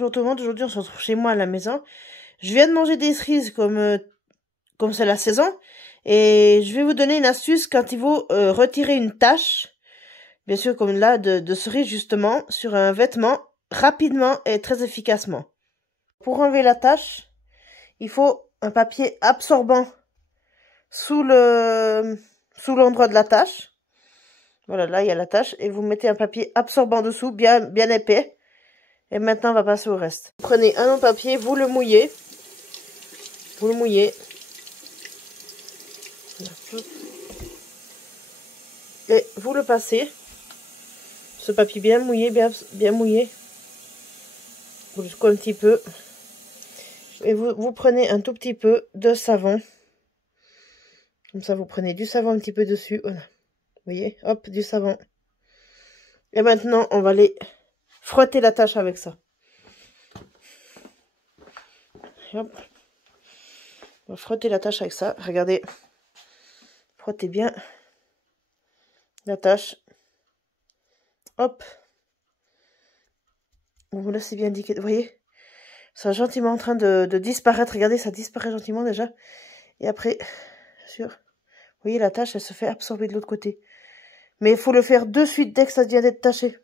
Bonjour tout le monde, aujourd'hui on se retrouve chez moi à la maison. Je viens de manger des cerises comme c'est la saison. Et je vais vous donner une astuce quand il faut retirer une tache. Bien sûr comme là de cerise justement sur un vêtement rapidement et très efficacement. Pour enlever la tache, il faut un papier absorbant sous l'endroit de la tache. Voilà, là il y a la tache. Et vous mettez un papier absorbant dessous, bien épais. Et maintenant, on va passer au reste. Vous prenez un autre papier, vous le mouillez. Vous le mouillez. Et vous le passez. Ce papier bien mouillé, bien mouillé. Vous le secouez un petit peu. Et vous prenez un tout petit peu de savon. Comme ça, vous prenez du savon un petit peu dessus. Voilà. Vous voyez, hop, du savon. Et maintenant, on va aller frotter la tache avec ça. Hop. On va frotter la tache avec ça. Regardez. Frottez bien la tache. Hop. Vous me laissez bien indiquer. Vous voyez, ça est gentiment en train de disparaître. Regardez, ça disparaît gentiment déjà. Et après, bien sûr, vous voyez, la tache, elle se fait absorber de l'autre côté. Mais il faut le faire de suite dès que ça vient d'être taché.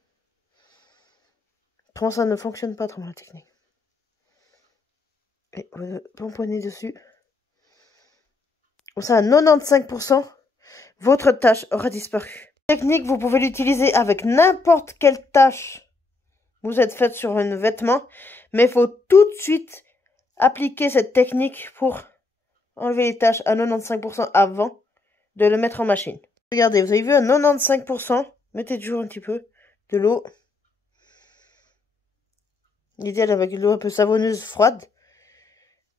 Comment ça ne fonctionne pas trop la technique. Et vous pomponnez dessus. Comme ça, à 95%, votre tache aura disparu. Technique, vous pouvez l'utiliser avec n'importe quelle tache vous êtes faite sur un vêtement. Mais il faut tout de suite appliquer cette technique pour enlever les taches à 95% avant de le mettre en machine. Regardez, vous avez vu à 95%. Mettez toujours un petit peu de l'eau. L'idéal avec de l'eau un peu savonneuse froide.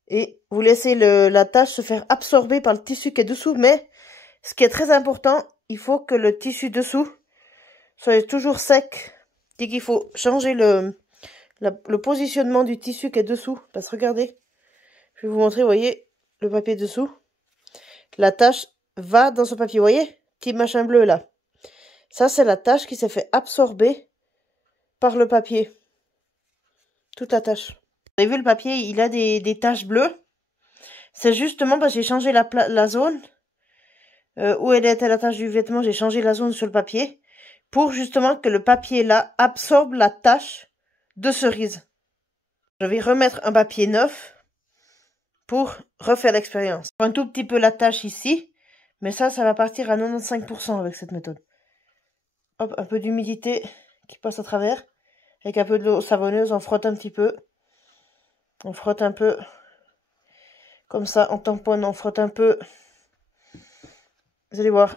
Et vous laissez la tache se faire absorber par le tissu qui est dessous. Mais ce qui est très important, il faut que le tissu dessous soit toujours sec. C'est qu'il faut changer le positionnement du tissu qui est dessous. Parce que regardez, je vais vous montrer, vous voyez, le papier dessous. La tache va dans ce papier, vous voyez, petit machin bleu là. Ça, c'est la tache qui s'est fait absorber par le papier. Toute la tache. Vous avez vu, le papier, il a des taches bleues. C'est justement parce que j'ai changé la zone. Où elle était la tache du vêtement, j'ai changé la zone sur le papier. Pour justement que le papier là absorbe la tache de cerise. Je vais remettre un papier neuf pour refaire l'expérience. Un tout petit peu la tache ici. Mais ça va partir à 95% avec cette méthode. Hop, un peu d'humidité qui passe à travers. Avec un peu de l'eau savonneuse, on frotte un petit peu. On frotte un peu. Comme ça, on tamponne, on frotte un peu. Vous allez voir,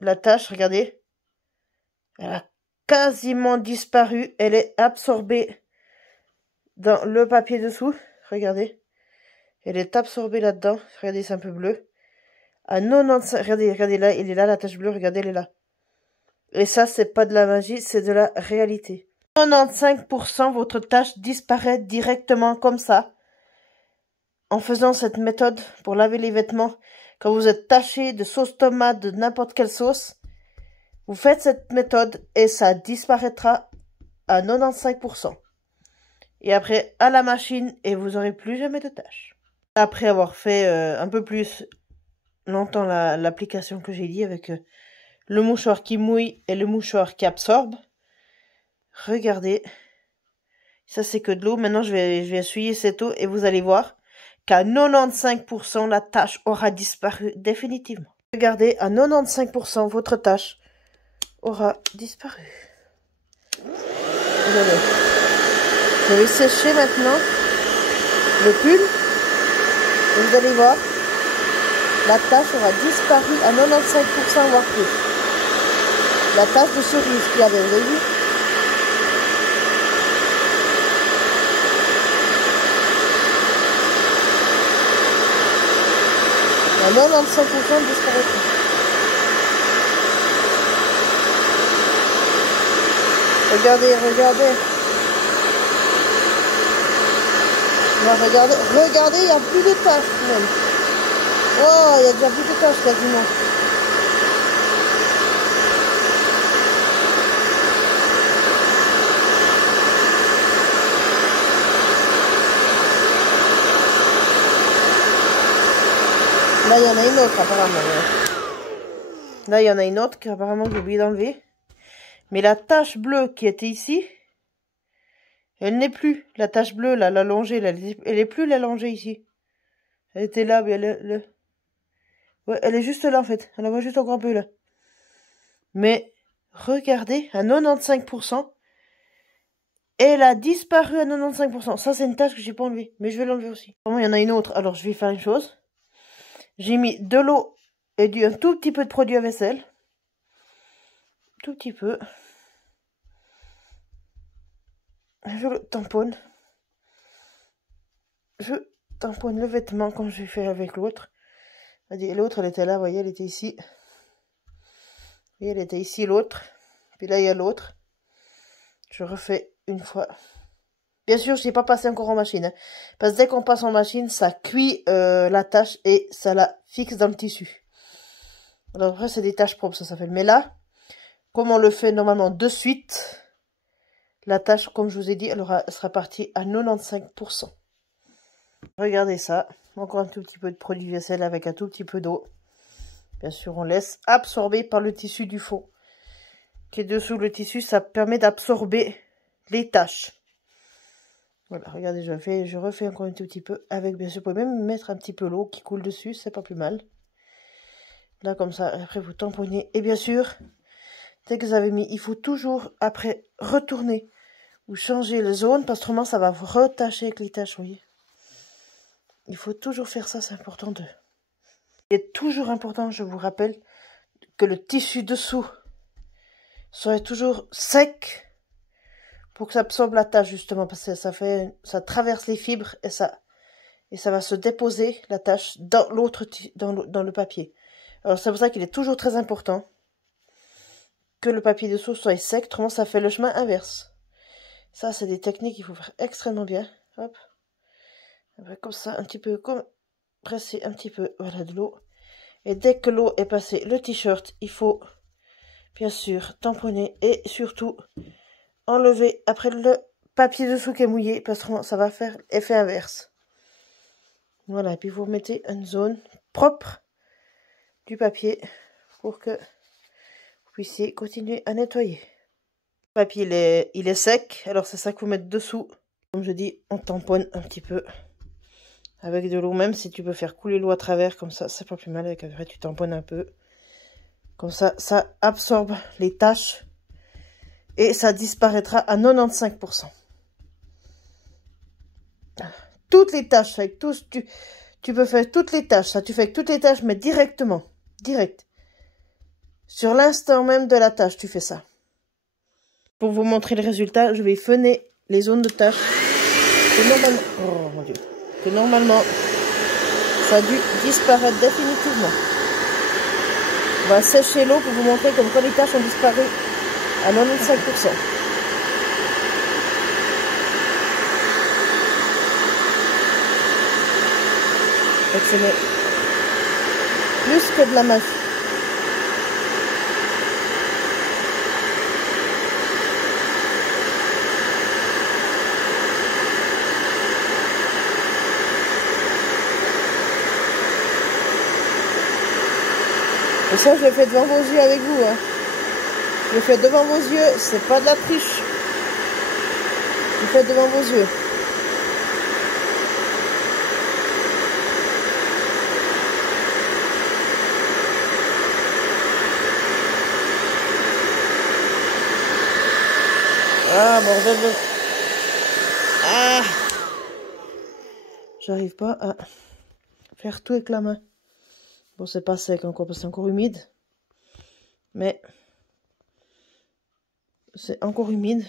la tache, regardez. Elle a quasiment disparu. Elle est absorbée dans le papier dessous. Regardez. Elle est absorbée là-dedans. Regardez, c'est un peu bleu. À 95, regardez là, elle est là, la tache bleue, regardez, elle est là. Et ça, c'est pas de la magie, c'est de la réalité. 95%, votre tache disparaît directement comme ça. En faisant cette méthode pour laver les vêtements, quand vous êtes taché de sauce tomate, de n'importe quelle sauce, vous faites cette méthode et ça disparaîtra à 95%. Et après, à la machine, et vous n'aurez plus jamais de taches. Après avoir fait un peu plus longtemps l'application que j'ai dit avec le mouchoir qui mouille et le mouchoir qui absorbe. Regardez. Ça, c'est que de l'eau. Maintenant, je vais essuyer cette eau et vous allez voir qu'à 95%, la tache aura disparu définitivement. Regardez, à 95%, votre tache aura disparu. Regardez. Je vais sécher maintenant le pull. Et vous allez voir, la tache aura disparu à 95% voire plus. La tache de cerise qu'il y avait, vous avez vu? À 95% disparaîtra. Regardez, regardez. Là, regardez, il n'y a plus de taches même. Oh, il y a déjà plus de taches quasiment. Là, il y en a une autre, apparemment. Là, il y en a une autre qu'apparemment j'ai oublié d'enlever. Mais la tache bleue qui était ici, elle n'est plus. La tache bleue, là, la longée, là, elle est plus la longée ici. Elle était là, mais ouais, elle est juste là, en fait. On la voit juste encore un peu, là. Mais, regardez, à 95%, elle a disparu à 95%. Ça, c'est une tache que j'ai pas enlevée. Mais je vais l'enlever aussi. Vraiment, il y en a une autre. Alors, je vais faire une chose. J'ai mis de l'eau et un tout petit peu de produit à vaisselle. Tout petit peu. Je le tamponne. Je tamponne le vêtement comme j'ai fait avec l'autre. L'autre, elle était là, vous voyez, elle était ici. Et elle était ici, l'autre. Puis là, il y a l'autre. Je refais une fois. Bien sûr, je n'ai pas passé encore en machine. Hein, parce que dès qu'on passe en machine, ça cuit la tache et ça la fixe dans le tissu. Alors après, c'est des taches propres, ça s'appelle. Mais là, comme on le fait normalement de suite, la tache, comme je vous ai dit, elle sera partie à 95%. Regardez ça. Encore un tout petit peu de produit vaisselle avec un tout petit peu d'eau. Bien sûr, on laisse absorber par le tissu du fond. Qui est dessous le tissu, ça permet d'absorber les taches. Voilà, regardez, je refais encore un tout petit peu. Avec, bien sûr, vous pouvez même mettre un petit peu l'eau qui coule dessus, c'est pas plus mal. Là, comme ça, après vous tamponnez. Et bien sûr, dès que vous avez mis, il faut toujours, après, retourner ou changer les zones, parce que autrement, ça va vous retacher avec les taches, vous voyez. Il faut toujours faire ça, c'est important de... Il est toujours important, je vous rappelle, que le tissu dessous soit toujours sec pour que ça absorbe la tache, justement, parce que ça traverse les fibres et ça va se déposer, la tache, dans dans le papier. Alors, c'est pour ça qu'il est toujours très important que le papier dessous soit sec, autrement ça fait le chemin inverse. Ça, c'est des techniques qu'il faut faire extrêmement bien. Hop. Comme ça, un petit peu, comme presser un petit peu, voilà, de l'eau. Et dès que l'eau est passée, le t-shirt, il faut, bien sûr, tamponner et surtout enlever après le papier dessous qui est mouillé, parce que ça va faire effet inverse. Voilà, et puis vous remettez une zone propre du papier pour que vous puissiez continuer à nettoyer. Le papier, il est sec, alors c'est ça que vous mettez dessous. Comme je dis, on tamponne un petit peu avec de l'eau, même si tu peux faire couler l'eau à travers, comme ça, c'est pas plus mal. Avec un vrai, tu tamponnes un peu. Comme ça, ça absorbe les taches et ça disparaîtra à 95%. Toutes les taches, avec tous, tu peux faire toutes les taches, ça, tu fais avec toutes les taches, mais directement, direct. Sur l'instant même de la tâche, tu fais ça. Pour vous montrer le résultat, je vais fener les zones de tâche. Oh mon Dieu. Que normalement, ça a dû disparaître définitivement. On va sécher l'eau pour vous montrer comme quoi les taches ont disparu à 95%. C'est plus que de la magie. Et ça, je le fais devant vos yeux avec vous. Hein. Je le fais devant vos yeux, c'est pas de la triche. Je le fais devant vos yeux. Ah, bordel de... Ah, j'arrive pas à faire tout avec la main. Bon, c'est pas sec encore parce que c'est encore humide. Mais c'est encore humide.